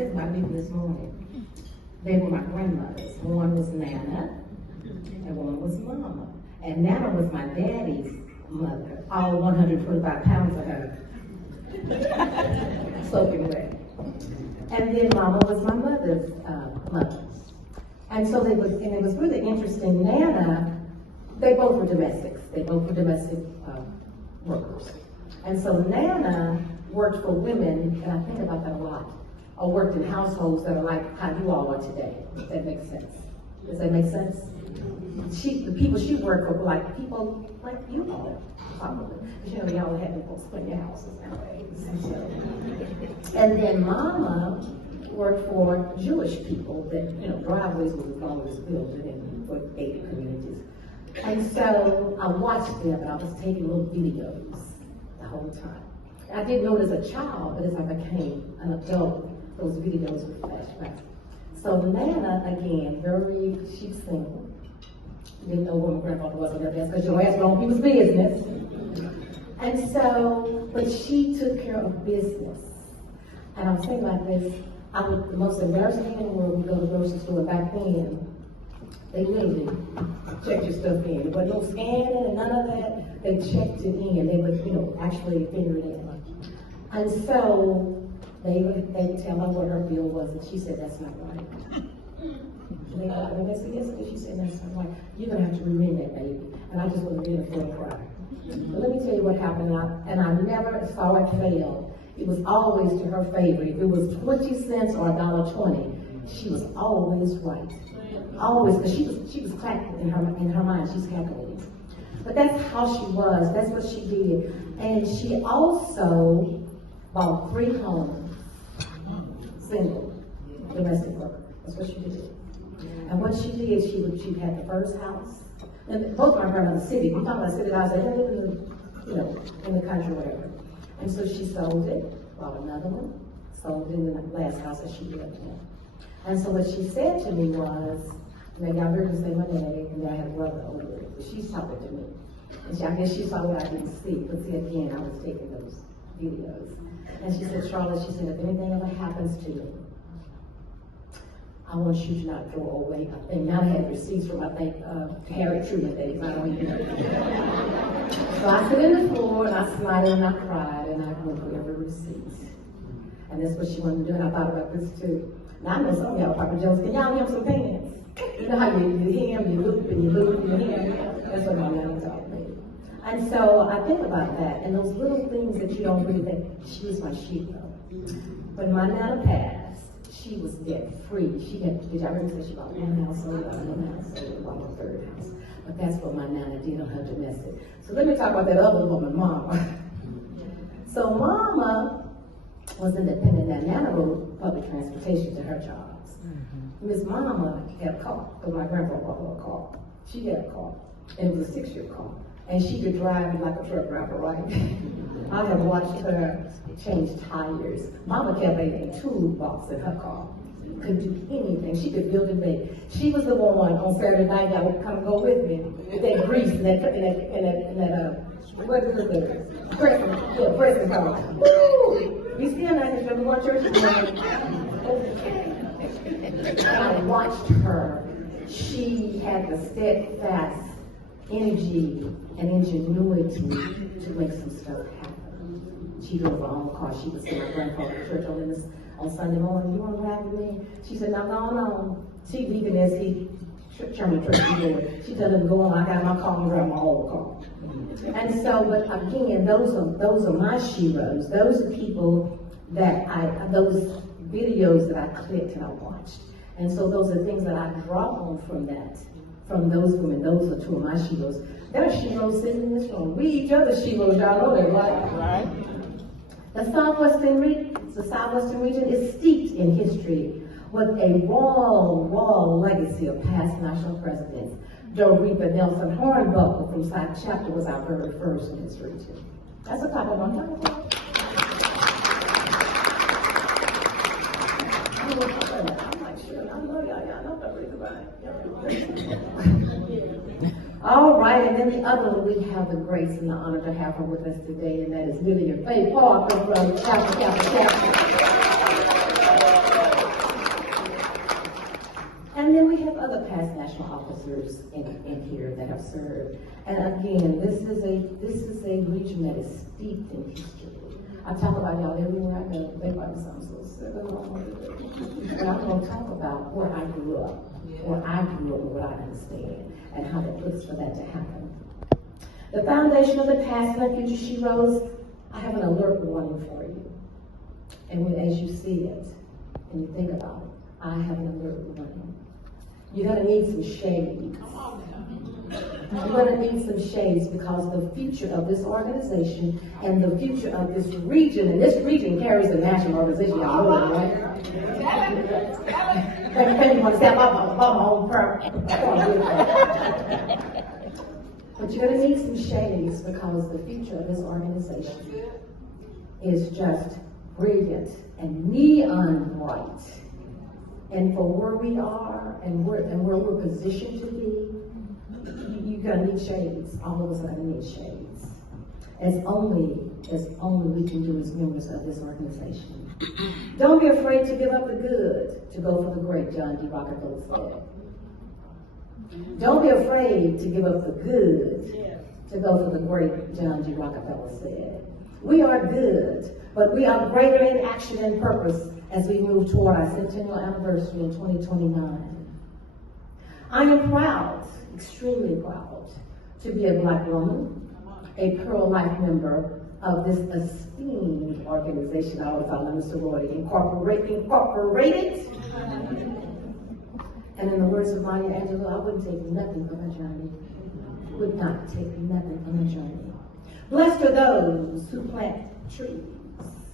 thinking about leaving this morning. They were my grandmothers. One was Nana, and one was Mama. And Nana was my daddy's mother, all 125 pounds of her. Soaking wet. And then Mama was my mother's mother. And so it was really interesting. Nana, they both were domestics. They both were domestic workers. And so Nana worked for women, and I think about that a lot, or worked in households that are like how you all are today. Does that make sense? Does that make sense? The people she worked for were like people like you all, probably. Because you know, y'all had folks in your houses nowadays. And then Mama worked for Jewish people that, you know, driveways were always built in for gated communities. And so I watched them, and I was taking little videos the whole time. I didn't know it as a child, but as I became an adult, those videos would flash back. So Nana, again, she's single. Didn't know who my grandfather was on her desk, because your ass don't people's business. And so, but she took care of business. And I was thinking about this, the most embarrassing thing in the world, we go to the grocery store, back then, they literally checked your stuff in. There wasn't no scanning and none of that. They checked it in. They would, you know, actually figure it in. And so they would tell her what her bill was, and she said, "That's not right." And they said, "Yes," she said, "That's not right. You're gonna have to remit that, baby." And I just want to be in a full cry. But let me tell you what happened, and I never saw it fail. It was always to her favor. If it was 20 cents or $1.20, she was always right. Always, because she was clapping in her mind. She's calculating. But that's how she was. That's what she did. And she also bought 3 homes, single, domestic worker. That's what she did. And what she did, she had the first house. And both my grandmother's city. We talk about city house. They live in the country, whatever. And so she sold it, bought another one, sold it in the last house that she lived in. And so what she said to me was, maybe I heard her say my name, and then I had a brother over there, but she's talking to me. And I guess she saw what I didn't see, but see, again, I was taking those videos. And she said, "Charlotte," she said, "if anything ever happens to you, I want you to not throw away a thing." Now I had receipts from, I think, Harry Truman days. I don't even know. So I sit in the floor, and I smiled, and I cried, and I went through every receipt. And that's what she wanted to do, and I thought about this too. Now I know some of y'all Papa Jones, can y'all hem some pants? You know how you hem, you loop, and you loop, and you hem. That's what my nana taught me. And so I think about that, and those little things that you don't really think. She was my sheep, though. When my nana passed, she was debt free. She had, did y'all remember she bought one house, sold another house, sold bought a third house. But that's what my nana did on her domestic. So let me talk about that other woman, Mama. So Mama was independent, and Nana rode public transportation to her jobs. Miss Mama had a car, because my grandpa bought her a car. She had a car, and it was a 6-year car. And she could drive like a truck driver, right? I have watched her change tires. Mama kept a toolbox in her car. Couldn't do anything. She could build and make. She was the one on Saturday night that would come go with me with that grease and that what is it? Pressing power. Woo! We still not in the one church. I watched her. She had the steadfast energy and ingenuity to make some stuff happen. She drove her own car. She was in my grandfather's church on Sunday morning. "You want to ride with me?" She said, "No, no." She leaving as he Sherman Church. She told him, "Go on, I got my car and drive my own car." And so, but again, those are my sheroes. Those are people that those videos that I clicked and I watched. And so those are things that I draw on from that. From those women, those are 2 of my sheroes. There are sheroes sitting in this room. We each other sheroes, y'all know that, right? The Southwestern region is steeped in history with a wall legacy of past national presidents. Dorothy Nelson Hornbuckle from South Chapter was our very first in this region. That's the top of my tongue. I'm like, sure, I know y'all know that reason why. All right, and then the other one, we have the grace and the honor to have her with us today, and that is Lillian Faye Parker from Chapter. officers in here that have served. And again, this is a region that is steeped in history. I talk about y'all everywhere I go. They probably sound so sick. But I'm going to talk about where I grew up, and what I understand, and how it looks for that to happen. The foundation of the past and the future, she rose. I have an alert warning for you. And as you see it, and you think about it, I have an alert warning. You're going to need some shades. You're going to need some shades because the future of this organization and the future of this region, and this region carries the national organization, y'all know that, right? Maybe you want to step up on my own prayer. But you're going to need some shades because the future of this organization is just brilliant and neon bright. And for where we are and where we're positioned to be, you're gonna need shades. All of us are gonna need shades. As only we can do as members of this organization. Don't be afraid to give up the good to go for the great, John D. Rockefeller said. Don't be afraid to give up the good to go for the great, John D. Rockefeller said. We are good, but we are greater in action and purpose as we move toward our centennial anniversary in 2029. I am proud, extremely proud, to be a Black woman, a Pearl Life member of this esteemed organization. I always call them sorority, incorporated. And in the words of Maya Angelou, I wouldn't take nothing from a journey. Would not take nothing from a journey. Blessed are those who plant trees